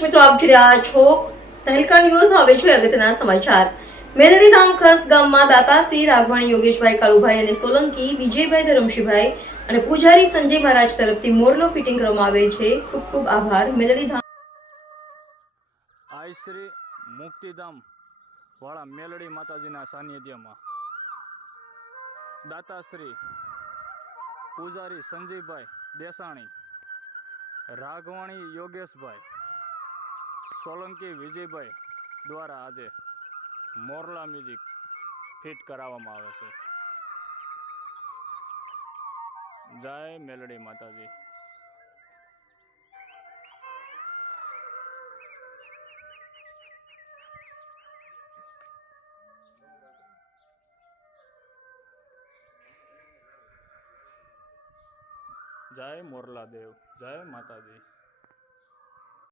મિત્રો, આપ જોઈ રહ્યા છો તહેલકા ન્યૂઝ. હવે જોઈએ અગત્યના સમાચાર. મેલડી ધામ ખસ ગામમાં દાતાશ્રી રાઘવાણી, યોગેશભાઈ, કાળુભાઈ અને સોલંકી, વિજયભાઈ ધરમશીભાઈ અને પૂજારી સંજય મહારાજ તરફથી મોરલો ફિટિંગ કરવામાં આવે છે. ખૂબ ખૂબ આભાર. મેલડી ધામ આઈ શ્રી મુક્તિધામ વાળા મેલડી માતાજીના સાનિધ્યમાં દાતાશ્રી પૂજારી સંજયભાઈ દેસાણી રાઘવાણી યોગેશભાઈ, સોલંકી વિજયભાઈ દ્વારા આજે મોરલા મ્યુઝિક ફિટ કરાવવામાં આવે છે. જય મેલડી માતાજી. જય મોરલા દેવ જય માતાજી.